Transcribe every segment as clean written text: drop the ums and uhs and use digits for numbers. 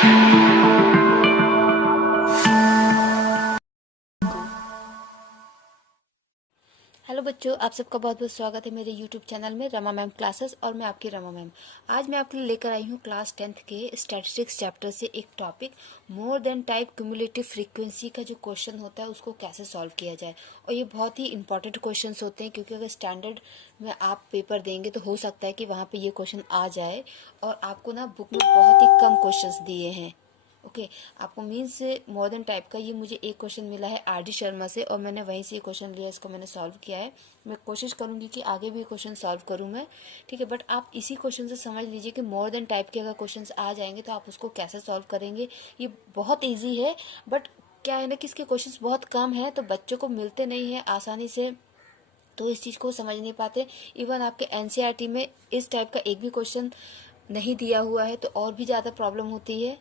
Hello बच्चों, आप सबका बहुत बहुत स्वागत है मेरे यूट्यूब चैनल में रमा मैम क्लासेस। और मैं आपकी रमा मैम। आज मैं आपके लिए लेकर आई हूँ क्लास 10th के स्टैटिस्टिक्स चैप्टर से एक topic, more than type cumulative frequency का जो क्वेश्चन होता है उसको कैसे सॉल्व किया जाए। और ये बहुत ही इंपॉर्टेंट क्वेश्चन होते हैं, क्योंकि अगर स्टैंडर्ड में आप पेपर देंगे तो हो सकता है कि वहाँ पर ये क्वेश्चन आ जाए। और आपको ना बुक में बहुत ही कम क्वेश्चन दिए हैं। ओके आपको मीन्स मोर देन टाइप का ये मुझे एक क्वेश्चन मिला है आर.डी. शर्मा से, और मैंने वहीं से ये क्वेश्चन लिया, इसको मैंने सॉल्व किया है। मैं कोशिश करूंगी कि आगे भी क्वेश्चन सॉल्व करूं मैं, ठीक है। बट आप इसी क्वेश्चन से समझ लीजिए कि मोर देन टाइप के अगर क्वेश्चन आ जाएंगे तो आप उसको कैसे सॉल्व करेंगे। ये बहुत ईजी है, बट क्या है ना कि इसके क्वेश्चन बहुत कम है, तो बच्चों को मिलते नहीं है आसानी से, तो इस चीज़ को समझ नहीं पाते। इवन आपके एनसीईआरटी में इस टाइप का एक भी क्वेश्चन नहीं दिया हुआ है, तो और भी ज़्यादा प्रॉब्लम होती है।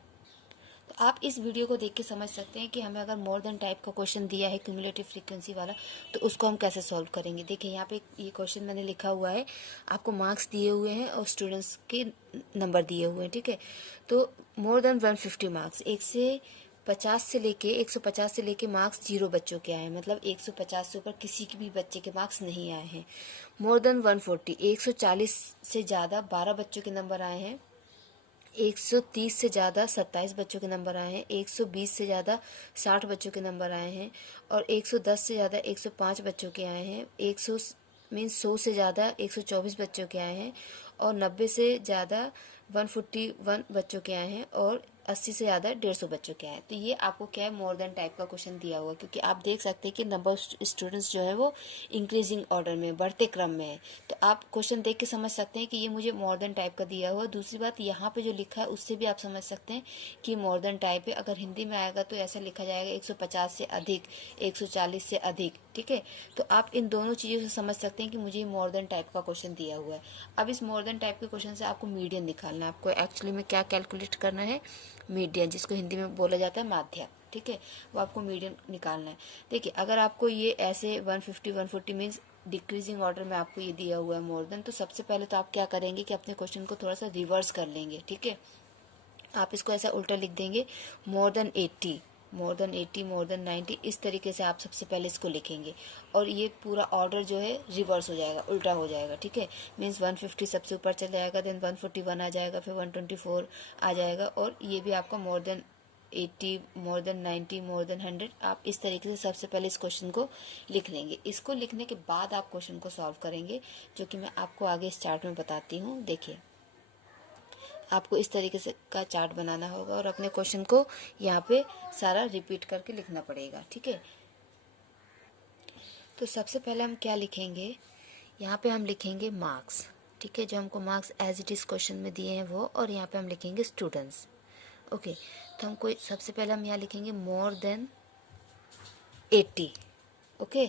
तो आप इस वीडियो को देख के समझ सकते हैं कि हमें अगर मोर देन टाइप का क्वेश्चन दिया है क्यूमुलेटिव फ्रीक्वेंसी वाला, तो उसको हम कैसे सॉल्व करेंगे। देखिए यहाँ पे ये क्वेश्चन मैंने लिखा हुआ है, आपको मार्क्स दिए हुए हैं और स्टूडेंट्स के नंबर दिए हुए हैं, ठीक है। तो मोर देन 150 मार्क्स, 150 से लेके मार्क्स 0 बच्चों के आए हैं, मतलब 150 से ऊपर किसी के भी बच्चे के मार्क्स नहीं आए हैं। मोर देन 140, 140 से ज़्यादा 12 बच्चों के नंबर आए हैं। 130 से ज़्यादा 27 बच्चों के नंबर आए हैं। 120 से ज़्यादा 60 बच्चों के नंबर आए हैं। और 110 से ज़्यादा 105 बच्चों के आए हैं। 100 से ज़्यादा 124 बच्चों के आए हैं। और 90 से ज़्यादा 141 बच्चों के आए हैं। और 80 से ज़्यादा 150 बच्चों के आए हैं। तो ये आपको क्या है, मोर देन टाइप का क्वेश्चन दिया हुआ है, क्योंकि आप देख सकते हैं कि नंबर ऑफ स्टूडेंट्स जो है वो इंक्रीजिंग ऑर्डर में, बढ़ते क्रम में है। तो आप क्वेश्चन देख के समझ सकते हैं कि ये मुझे मोर देन टाइप का दिया हुआ है। दूसरी बात, यहाँ पे जो लिखा है उससे भी आप समझ सकते हैं कि मोर देन टाइप है। अगर हिंदी में आएगा तो ऐसा लिखा जाएगा 150 से अधिक, 140 से अधिक, ठीक है। तो आप इन दोनों चीज़ों से समझ सकते हैं कि मुझे मोर देन टाइप का क्वेश्चन दिया हुआ है। अब इस मोर देन टाइप के क्वेश्चन से आपको मीडियन निकालना है। आपको एक्चुअली में क्या कैलकुलेट करना है, मीडियन, जिसको हिंदी में बोला जाता है माध्य, ठीक है। वो आपको मीडियन निकालना है। देखिए अगर आपको ये ऐसे 150 140 मीन्स डिक्रीजिंग ऑर्डर में आपको ये दिया हुआ है मोर देन, तो सबसे पहले तो आप क्या करेंगे कि अपने क्वेश्चन को थोड़ा सा रिवर्स कर लेंगे, ठीक है। आप इसको ऐसा उल्टा लिख देंगे, more than 80, more than 80, more than 90, इस तरीके से आप सबसे पहले इसको लिखेंगे। और ये पूरा ऑर्डर जो है रिवर्स हो जाएगा, उल्टा हो जाएगा, ठीक है। मीन्स 150 सबसे ऊपर चल जाएगा, देन 141 आ जाएगा, फिर 124 आ जाएगा, और ये भी आपका more than 80, more than 90, more than 100, आप इस तरीके से सबसे पहले इस क्वेश्चन को लिख लेंगे। इसको लिखने के बाद आप क्वेश्चन को सॉल्व करेंगे, जो कि मैं आपको आगे इस चार्ट में बताती हूँ। देखिए आपको इस तरीके से का चार्ट बनाना होगा और अपने क्वेश्चन को यहाँ पे सारा रिपीट करके लिखना पड़ेगा, ठीक है। तो सबसे पहले हम क्या लिखेंगे, यहाँ पे हम लिखेंगे मार्क्स, ठीक है, जो हमको marks as it is question में दिए हैं वो, और यहाँ पे हम लिखेंगे स्टूडेंट्स। ओके तो हमको सबसे पहले हम यहाँ लिखेंगे मोर देन 80। ओके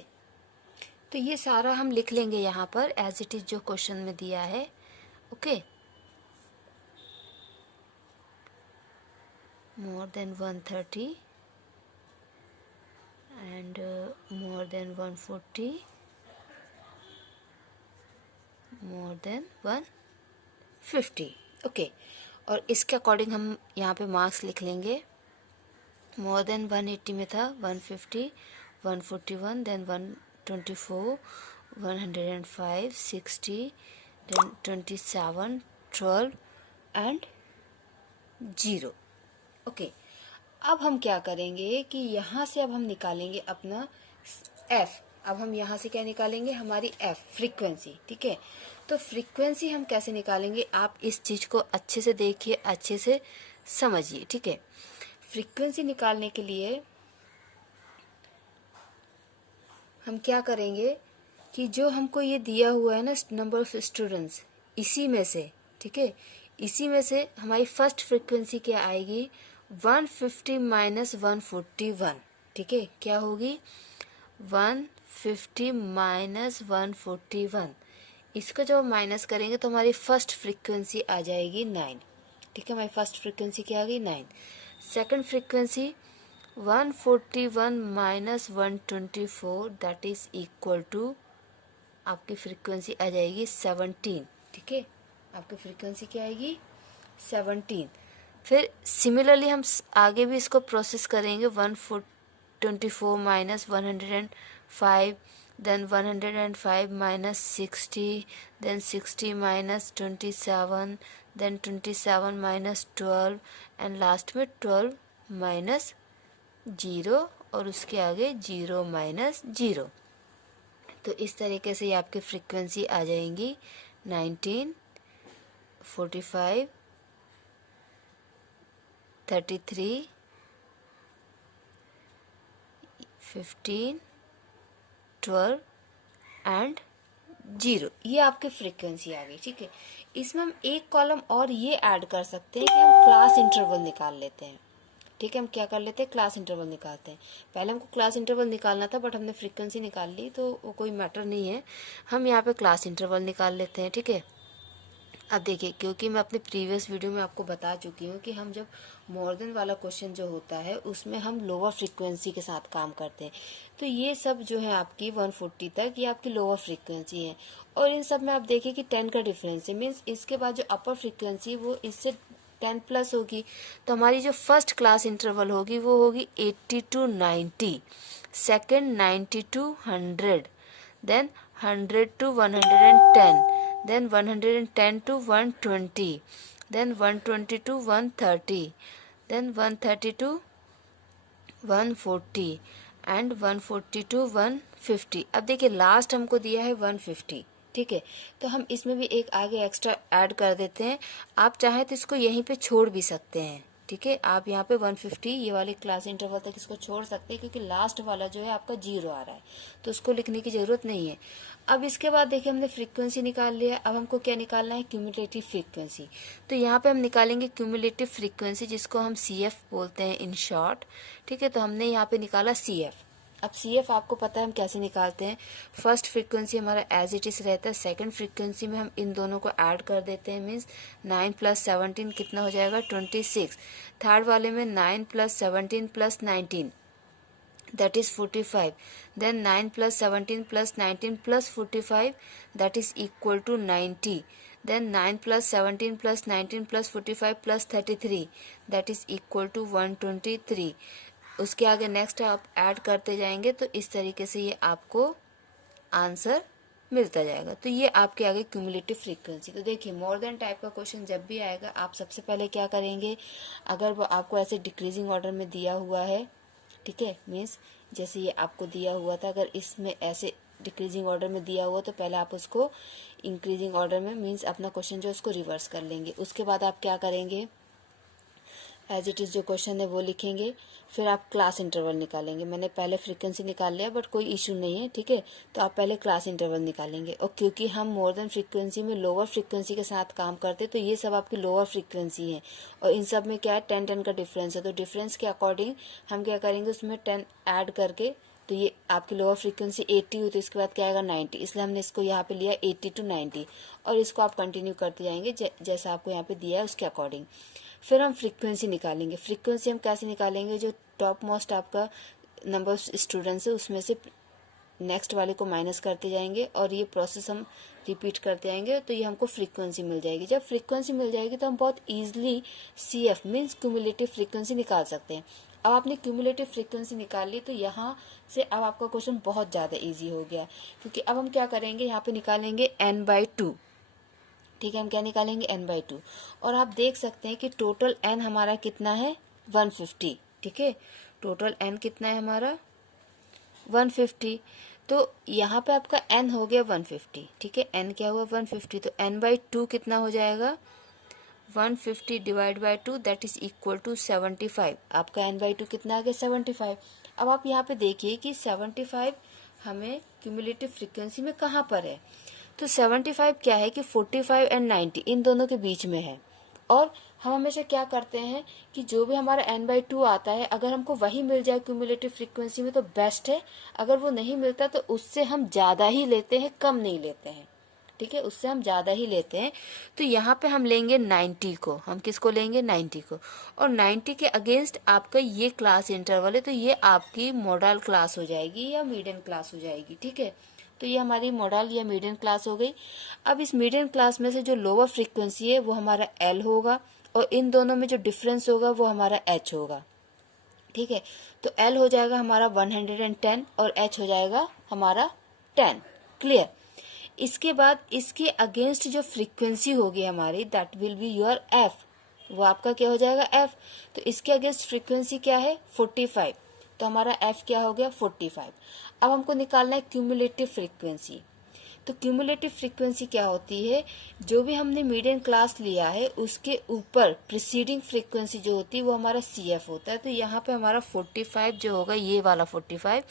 तो ये सारा हम लिख लेंगे यहाँ पर एज इट इज़ जो क्वेश्चन में दिया है। Okay more than 130 and more than 140, more than 150। Okay और इसके अकॉर्डिंग हम यहाँ पे मार्क्स लिख लेंगे। मोर देन 180 में था 150, 141, देन 124, 105, 60, देन 27, 12 एंड 0। ओके अब हम क्या करेंगे कि यहाँ से अब हम निकालेंगे अपना एफ। अब हम यहाँ से क्या निकालेंगे, हमारी एफ फ्रीक्वेंसी, ठीक है। तो फ्रीक्वेंसी हम कैसे निकालेंगे, आप इस चीज़ को अच्छे से देखिए, अच्छे से समझिए, ठीक है। फ्रीक्वेंसी निकालने के लिए हम क्या करेंगे कि जो हमको ये दिया हुआ है ना नंबर ऑफ स्टूडेंट्स, इसी में से, ठीक है, इसी में से हमारी फर्स्ट फ्रीक्वेंसी क्या आएगी, 150 माइनस 141, ठीक है। क्या होगी, 150 माइनस 141। इसको जब हम माइनस करेंगे तो हमारी फर्स्ट फ्रीक्वेंसी आ जाएगी 9, ठीक है। हमारी फर्स्ट फ्रीक्वेंसी क्या आ गई, 9। Second frequency 141 minus 124, that is equal to, आपकी फ्रीक्वेंसी आ जाएगी 17, ठीक है। आपकी फ्रीक्वेंसी क्या आएगी, 17। फिर सिमिलरली हम आगे भी इसको प्रोसेस करेंगे। 124 minus 105, then 105 minus 60, then 60 minus 27, then 27 minus 12 and last में 12 माइनस 0 और उसके आगे 0 माइनस 0। तो इस तरीके से ये आपकी फ्रीक्वेंसी आ जाएंगी 19, 45, 33, 15, 12 एंड 0। ये आपकी फ्रीक्वेंसी आ गई, ठीक है। इसमें हम एक कॉलम और ये ऐड कर सकते हैं कि हम क्लास इंटरवल निकाल लेते हैं, ठीक है। हम क्या कर लेते हैं, क्लास इंटरवल निकालते हैं। पहले हमको क्लास इंटरवल निकालना था बट हमने फ्रीक्वेंसी निकाल ली तो वो कोई मैटर नहीं है। हम यहाँ पे क्लास इंटरवल निकाल लेते हैं, ठीक है। अब देखिए, क्योंकि मैं अपने प्रीवियस वीडियो में आपको बता चुकी हूँ कि हम जब मोर देन वाला क्वेश्चन जो होता है उसमें हम लोअर फ्रीक्वेंसी के साथ काम करते हैं। तो ये सब जो है आपकी 140 तक ये आपकी लोअर फ्रीक्वेंसी है। और इन सब में आप देखिए कि 10 का डिफरेंस है, मीन्स इसके बाद जो अपर फ्रीक्वेंसी वो इससे 10 प्लस होगी। तो हमारी जो फर्स्ट क्लास इंटरवल होगी वो होगी 80 to 90, second 90 to 100, then 100 to 110, then 110 to 120, then 120 to 130, then 130 to 140 and 140 to 150। अब देखिए लास्ट हमको दिया है 150, ठीक है। तो हम इसमें भी एक आगे एक्स्ट्रा ऐड कर देते हैं। आप चाहें तो इसको यहीं पे छोड़ भी सकते हैं, ठीक है। आप यहाँ पे 150 ये वाले क्लास इंटरवल तक इसको छोड़ सकते हैं क्योंकि लास्ट वाला जो है आपका 0 आ रहा है तो उसको लिखने की जरूरत नहीं है। अब इसके बाद देखिए हमने फ्रीक्वेंसी निकाल लिया। अब हमको क्या निकालना है, क्यूमुलेटिव फ्रीक्वेंसी। तो यहाँ पे हम निकालेंगे क्यूमुलेटिव फ्रीक्वेंसी जिसको हम CF बोलते हैं इन शॉर्ट, ठीक है। तो हमने यहाँ पे निकाला CF। अब CF आपको पता है हम कैसे निकालते हैं। फर्स्ट फ्रीक्वेंसी हमारा एज इट इज रहता है, सेकंड फ्रीक्वेंसी में हम इन दोनों को ऐड कर देते हैं, मीन्स 9 + 17 कितना हो जाएगा 26। थर्ड वाले में 9 + 17 + 19 that is 45, then 9 + 17 + 19 + 45 that is equal to 90, then 9 + 17 + 19 + 45 + 33 that is equal to 123। उसके आगे नेक्स्ट आप ऐड करते जाएंगे तो इस तरीके से ये आपको आंसर मिलता जाएगा। तो ये आपके आगे क्यूमुलेटिव फ्रीक्वेंसी। तो देखिए मोर देन टाइप का क्वेश्चन जब भी आएगा आप सबसे पहले क्या करेंगे, अगर वो आपको ऐसे डिक्रीजिंग ऑर्डर में दिया हुआ है, ठीक है, मीन्स जैसे ये आपको दिया हुआ था, अगर इसमें ऐसे डिक्रीजिंग ऑर्डर में दिया हुआ तो पहले आप उसको इंक्रीजिंग ऑर्डर में मीन्स अपना क्वेश्चन जो उसको रिवर्स कर लेंगे। उसके बाद आप क्या करेंगे, एज इट इज़ जो क्वेश्चन है वो लिखेंगे। फिर आप क्लास इंटरवल निकालेंगे। मैंने पहले फ्रीक्वेंसी निकाल लिया बट कोई इशू नहीं है, ठीक है। तो आप पहले क्लास इंटरवल निकालेंगे। और क्योंकि हम मोर देन फ्रीक्वेंसी में लोअर फ्रीक्वेंसी के साथ काम करते तो ये सब आपकी लोअर फ्रीक्वेंसी है और इन सब में क्या है 10 का डिफरेंस है। तो डिफरेंस के अकॉर्डिंग हम क्या करेंगे, उसमें 10 ऐड करके, तो ये आपकी लोअर फ्रीक्वेंसी 80 हुई तो इसके बाद क्या आएगा 90, इसलिए हमने इसको यहाँ पे लिया 80 to 90 और इसको आप कंटिन्यू करते जाएंगे जैसा आपको यहाँ पे दिया है उसके अकॉर्डिंग। फिर हम फ्रीक्वेंसी निकालेंगे। फ्रीक्वेंसी हम कैसे निकालेंगे, जो टॉप मोस्ट आपका नंबर ऑफ स्टूडेंट्स है उसमें से नेक्स्ट वाले को माइनस करते जाएंगे और ये प्रोसेस हम रिपीट करते जाएंगे तो ये हमको फ्रीक्वेंसी मिल जाएगी। जब फ्रीक्वेंसी मिल जाएगी तो हम बहुत easily CF means cumulative frequency निकाल सकते हैं। अब आपने क्यूमुलेटिव फ्रीक्वेंसी निकाल ली तो यहाँ से अब आपका क्वेश्चन बहुत ज़्यादा ईजी हो गया, क्योंकि अब हम क्या करेंगे, यहाँ पे निकालेंगे n/2, ठीक है। हम क्या निकालेंगे n/2 और आप देख सकते हैं कि टोटल n हमारा कितना है 150, ठीक है। टोटल n कितना है हमारा 150। तो यहाँ पे आपका n हो गया 150, ठीक है। n क्या हुआ 150, तो n/2 कितना हो जाएगा 150 / 2 दैट इज इक्वल टू 75। आपका n/2 कितना आ गया 75। अब आप यहाँ पे देखिए कि 75 हमें क्यूमुलेटिव फ्रीक्वेंसी में कहाँ पर है, तो 75 क्या है कि 45 एंड 90 इन दोनों के बीच में है। और हम हमेशा क्या करते हैं कि जो भी हमारा n/2 आता है अगर हमको वही मिल जाए क्यूमुलेटिव फ्रीक्वेंसी में तो बेस्ट है, अगर वो नहीं मिलता तो उससे हम ज़्यादा ही लेते हैं, कम नहीं लेते हैं, ठीक है। उससे हम ज़्यादा ही लेते हैं। तो यहाँ पे हम लेंगे 90 को, हम किसको लेंगे 90 को, और 90 के अगेंस्ट आपका ये क्लास इंटरवल है तो ये आपकी मॉडल क्लास हो जाएगी या मीडियन क्लास हो जाएगी, ठीक है। तो ये हमारी मॉडल या मीडियन क्लास हो गई। अब इस मीडियन क्लास में से जो लोअर फ्रीक्वेंसी है वो हमारा L होगा और इन दोनों में जो डिफरेंस होगा वो हमारा h होगा। ठीक है, तो L हो जाएगा हमारा 110 और H हो जाएगा हमारा 10। क्लियर। इसके बाद इसके अगेंस्ट जो फ्रीक्वेंसी होगी हमारी, that will be your F, वो आपका क्या हो जाएगा F। तो इसके अगेंस्ट फ्रीक्वेंसी क्या है 45, तो हमारा F क्या हो गया 45। अब हमको निकालना है क्यूमुलेटिव फ्रीक्वेंसी। तो क्यूमुलेटिव फ्रीक्वेंसी क्या होती है, जो भी हमने मीडियन क्लास लिया है उसके ऊपर प्रीसीडिंग फ्रीक्वेंसी जो होती है वो हमारा CF होता है। तो यहाँ पे हमारा 45 जो होगा, ये वाला 45,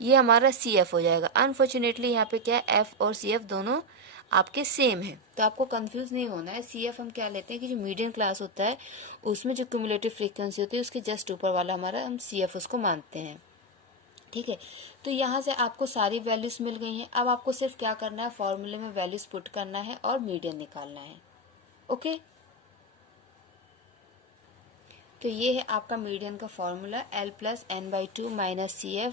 ये हमारा CF हो जाएगा। अनफॉर्चुनेटली यहाँ पे क्या है, F और CF दोनों आपके सेम है, तो आपको कंफ्यूज नहीं होना है। CF हम क्या लेते हैं कि जो मीडियन क्लास होता है उसमें जो क्यूमुलेटिव फ्रीक्वेंसी होती है उसके जस्ट ऊपर वाला हमारा हम CF उसको मानते हैं। ठीक है, तो यहाँ से आपको सारी वैल्यूज मिल गई हैं। अब आपको सिर्फ क्या करना है, फॉर्मूले में वैल्यूज पुट करना है और मीडियन निकालना है। ओके, तो ये है आपका मीडियन का formula, L plus n/2 minus CF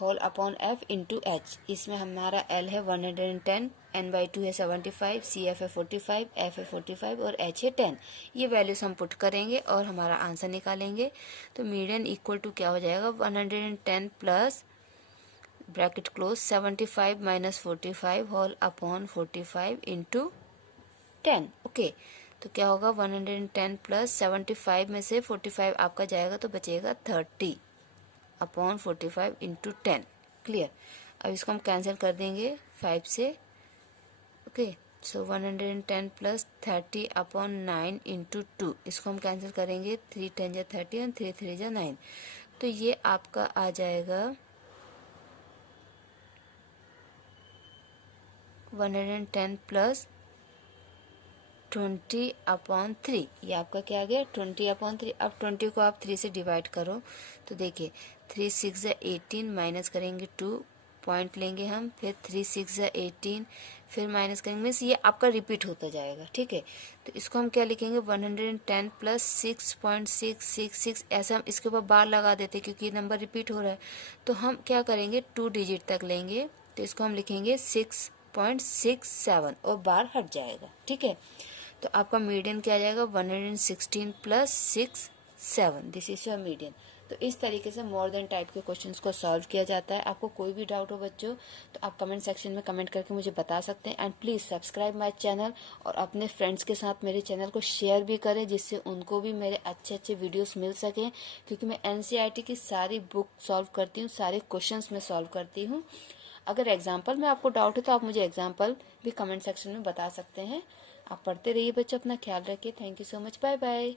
whole upon F into H। इसमें हमारा L है 110, n/2 है 75, CF है 45, F है 45 और H है 10। ये वैल्यूज हम पुट करेंगे और हमारा आंसर निकालेंगे। तो मीडियन इक्वल टू क्या हो जाएगा, 110 plus bracket close 75 minus 45 whole upon 45 into 10। Okay, तो क्या होगा 110 प्लस 75 में से 45 आपका जाएगा तो बचेगा 30 अपॉन 45 इंटू 10। क्लियर। अब इसको हम कैंसिल कर देंगे 5 से। ओके, सो 110 प्लस 30 अपॉन 9 इंटू 2, इसको हम कैंसिल करेंगे, 3 10 जा 30 और 3 3 जा 9। तो ये आपका आ जाएगा 110 प्लस 20 अपॉन 3, ये आपका क्या आ गया 20 अपॉन 3। अब 20 को आप 3 से डिवाइड करो तो देखिए 3 6 या 18 माइनस करेंगे 2 पॉइंट लेंगे हम, फिर 3 6 या 18 फिर माइनस करेंगे, मीन्स ये आपका रिपीट होता जाएगा। ठीक है, तो इसको हम क्या लिखेंगे 110 प्लस 6.666, ऐसा हम इसके ऊपर बार लगा देते क्योंकि नंबर रिपीट हो रहा है। तो हम क्या करेंगे 2 डिजिट तक लेंगे, तो इसको हम लिखेंगे 6.67 और बार हट जाएगा। ठीक है, तो आपका मीडियन क्या आ जाएगा 116 plus 6 7, this is your median. तो इस तरीके से मोर देन टाइप के क्वेश्चंस को सॉल्व किया जाता है। आपको कोई भी डाउट हो बच्चों तो आप कमेंट सेक्शन में कमेंट करके मुझे बता सकते हैं। And please subscribe my channel और अपने फ्रेंड्स के साथ मेरे चैनल को शेयर भी करें, जिससे उनको भी मेरे अच्छे अच्छे वीडियोस मिल सकें, क्योंकि मैं NCERT की सारी बुक सॉल्व करती हूँ, सारे क्वेश्चंस में सॉल्व करती हूँ। अगर एग्जाम्पल में आपको डाउट है तो आप मुझे एग्जाम्पल भी कमेंट सेक्शन में बता सकते हैं। आप पढ़ते रहिए बच्चों, अपना ख्याल रखिए। Thank you so much, bye bye.